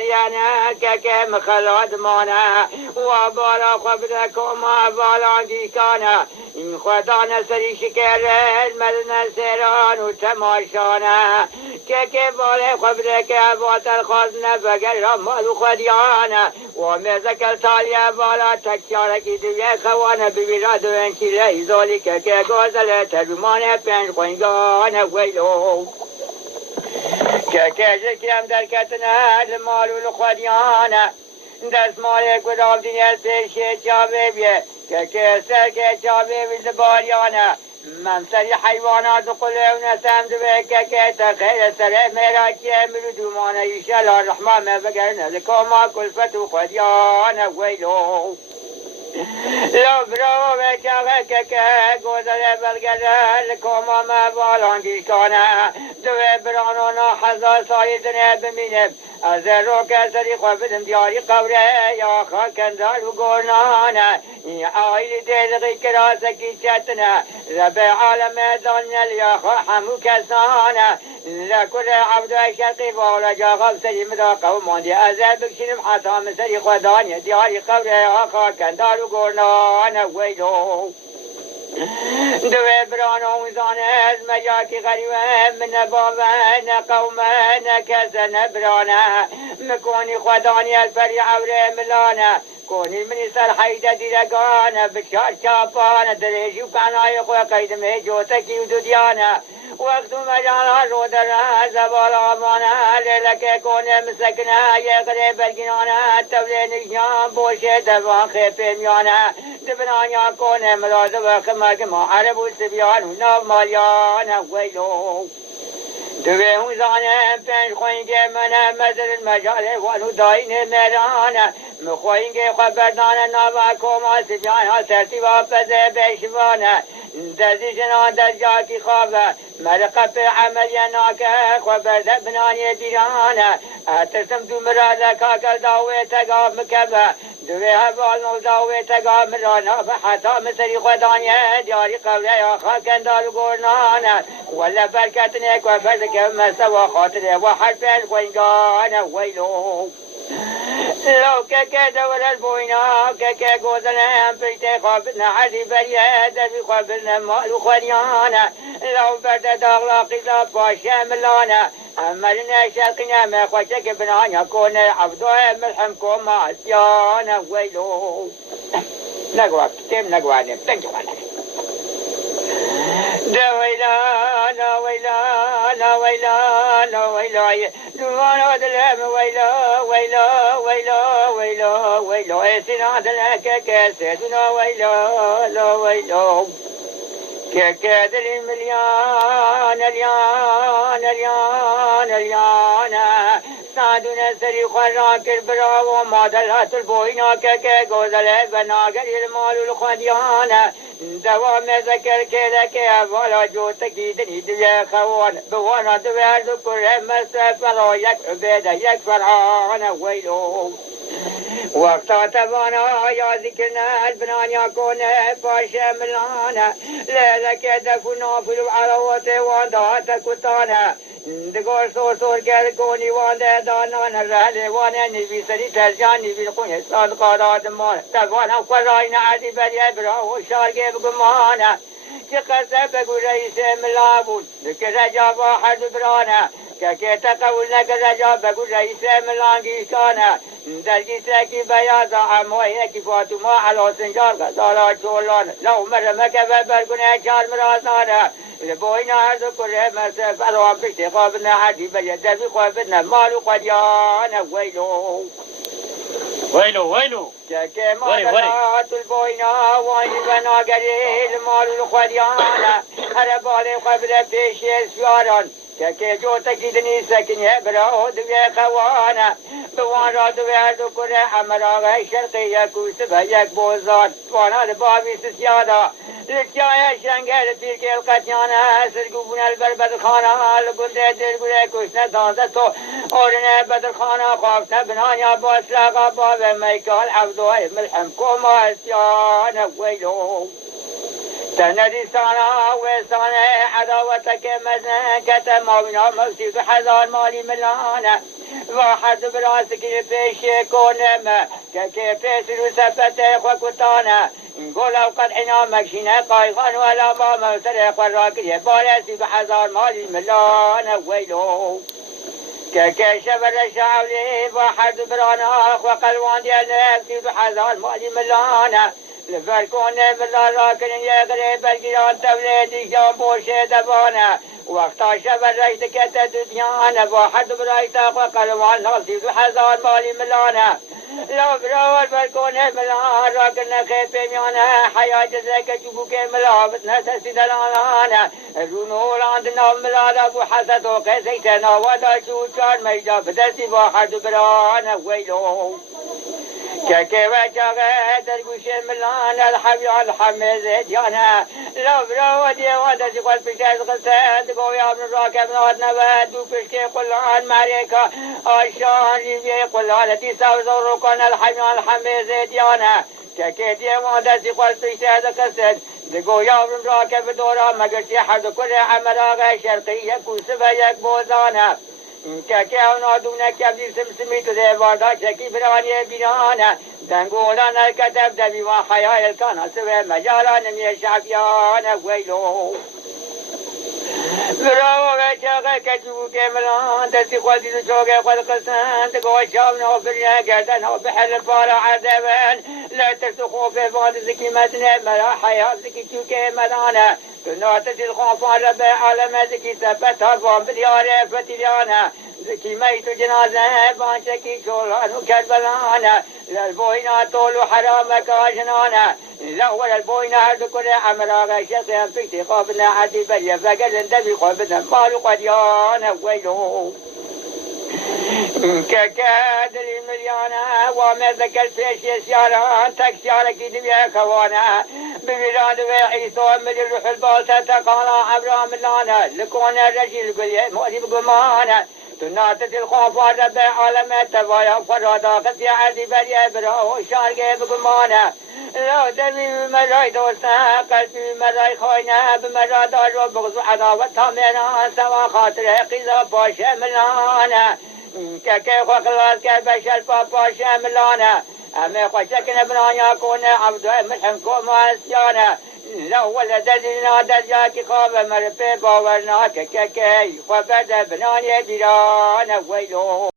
سریانه که مخلات مانه و بالا خبرک و ما بالا گیکانه این خدا نسری شکرد مدن سران و تماشانه که بالا خبرک باطل خازنه بگر رمال و خدیانه و مزکل تالیا بالا تکیارکی دویه خوانه ببیرا دوین کلی زولی که گوزل ترمانه پنج خوینگانه ویلو که جکیم در کتنه لمال و خدیانه دست مال گدام دینه سرشه چاوه بیه که سر که چاوه بیز باریانه من سری حیوانات و قلعه و نسم دوه که تخیر سره میراکی امرو دومانه ایشال الرحمن بگرنه لکوما کلفت و خدیانه ویلو لو برو بچاقه که گوزل بلگره لکوما مبالان گیشکانه دوه برانونا حزار سالی دنه بمینه از رو که سری خوابدم دیاری قوره یا خاکندار و گرنانه این آیل دیدقی کراسکی چتنه رب عالم دانیل یا همو کسانه لکل عبد شرقی والا جاغب سری مدا قوماندی از بکشنم حتام سری خدانی دیاری قوره یا خاکندار و گرنانه ویلو دوه بران آموزانه از مجاکی غریبه من بابه نه قومه نه کسه نه برانه مکونی خدانی از پری عوره ملانه کونی منی سر حیده دیرگانه بچار چاپانه دریجی و کنای خواه قیدمه جوتکی و دودیانه وقت مجانا رو در زبال آمانه لیلک کونه مسکنه یه غریب برگینانه تبله نشان بوشه دوان خیپه میانه دبنانیا کونه ملاده و خمک معرب و سبیان و ناو مالیانه ویلو دوه موزانه پنج خوینگه منه مزر المجاله وانو داینه مرانه مخوینگه خبردانه ناو کوما سبیان ها ترتیبا پزه بیشوانه دزی جنان دزجاکی خوابه مرقب عملی ناکه خبرده بنانی بیرانه اترسم دو مراده کاکل داوه تگاب مکبه دوه هوال نو داوه تگاب مرانا بحتا مصری خدانیه دیاری قوله یا خاکندار گرنانه ولا برکتنه که فرده مسوا خاطره و حرفین خوینگانه ویلو لو که دور البوینا که گوزنه هم پیته خوابتنا عدی بریه دبی خوابتنا مالو خدیانه لو برد داغلا قیزا باشه ملانه عملنا شرقنا ما خوشك بنانا كون عبدوه ملحم كوما اسيانه ويلو نقوى كتيم نقوى نم تنجوانا لا ويلا لا ويلا لا ويلا لا ويلا دوانا دلهم ويلا ويلا ويلا ويلا ويلا سنا دلك كاسدنا ويلا لا ويلا كاد المليان اليان اليان اليان سادنا سري خراك البرا وما دلات البوينا كغزل بناغر المال الخديان دوام ذكر كذا ولا جوتك دني دي خوان بوانا دوار ذكر مسافر يك يك فرعان ويلو وقتا تبانا يا ذكرنا البنان يكون باشا ملانا لذلك دفنا في العروة واندات كتانا دقور صور كالكوني وانده دانانا الرهل وانا نبي سري ترجان نبي القنية صادقات مانا تبانا قرائنا عدي بريا براه شارك بقمانا كقصة بقول رئيس ملابون لكرجا واحد برانا كتقول كرجا بقول رئيس ملانجي كانا درجي ساكي بياضا عموية كفاتما على سنجار قصالا شولان لو مر مكبه برقنا جار مراسانا لبوينا هذا كله مسافة روان بشتي قابلنا عدي بليد في قابلنا مالو قديانا ويلو ويلو ويلو كما دلات البوينا واجبنا قليل مالو القديانا هربالي قبل بيش سياران که جو تکیدنی سکنیه برا دوی قوانا بوان دوی دکره امراغ شرقی یکو سبه یک بوزاد وانا دبابی سسیادا لکیای شنگل تیرکی القتیانه سرگوبون البربدخانه لگنده درگوله کشنه دانزه تو اورنه بدرخانه خوافتنه بنانیا باسلاغا باب میکال عبدوهای ملحم کوما اسیانه ویلو سندي سانا وسانا عداوتك مزنة كتم وبنا مكتب حزار مالي ملانا واحد براسك البيش كونما كي بيسلو سبته وكتانا نقول وقد حنا مكشينا قايغان ولا ماما سرق والراكل يبالسي بحزار مالي ملانا ويلو كي شبر الشعولي واحد برانا وقلوان ديالنا في بحزار مالي ملانا لفركون ملا راكل يغرب الجيران توليدي جنبوشي دبانا وقتا شبر ريت كتت ديانا واحد برايتا وقلوان نصيب حزار مالي ملانا لو براول بالكون ملان راكلنا خيبي ميانا حياة جزاك جبوك ملابتنا تسيد الانا الرنول عندنا ملان ابو حسد وقسيتنا ودا شوشان ميجا بدسي واحد برانا ويلو كاكي وجاغي درقوش ملان الحبيع الحميز ديانا لو براول ديوان تسيقل بشاز غسد قوي ابن راكب نادنا بادو بشكي قلان ماريكا عشان ريبي قلان دي سوزو ركن الحبيع الحميز ديانا كاكي ديوان تسيقل بشاز غسد دقوي ابن راكب دورا مقرتي حد كل عمراغي شرقية كوسبا يكبوزانا كاكاو نادونا كابدي سمسمي تذيبادا شكي براني بيرانا دنقولانا الكتب دبي وحياة الكانا سوى مجالا نمي الشعبيانا ويلو براو بيشاقا كتبو كملان تسي قدي تشوقي قد قسان تقوى شابنا وبرنا قردان وبحل الفارع عذابان لا ترتخوا في بعض زكي مدنة ملا حياة زكي تشوكي مدانا كنا تسي الخوفان ربي عالم زكي ثبت هرفان بديارة فتليانا زكي ميت جنازة بانشكي شولان وكربلانا للبوينا طول حرامك عجنانا الأول البوينا هرد كل عمراغ شخصيا في قابلنا عدي بريا فقل اندبي قابلنا مالو قديانا ويلو كاكاد المليانا وما ذكرت فيش سيارة تكسيارة كي دميا كوانا بميلان وعيسو ملي الروح البالسة تقالا عبرا ملانا لكونا الرجل قل مؤذي بقمانا تناتت الخوفان ربي عالم تبايا فرادا قد عدي بريا برا وشارقي بقمانا لو دمي بمراي دوسنا قلبي بمراي خوينا بمرا دارو بغض عداوتها مينا سوا خاطر قيزا باشا ملانا كاكي خلاص كبشر باشا ملانا أمي خوشكنا بنايا كونا عبدو ملحمكم واسيانا لو ولد دينا دجاكي خواب مربي باورنا كاكي خواب بنايا ديرانا ويلو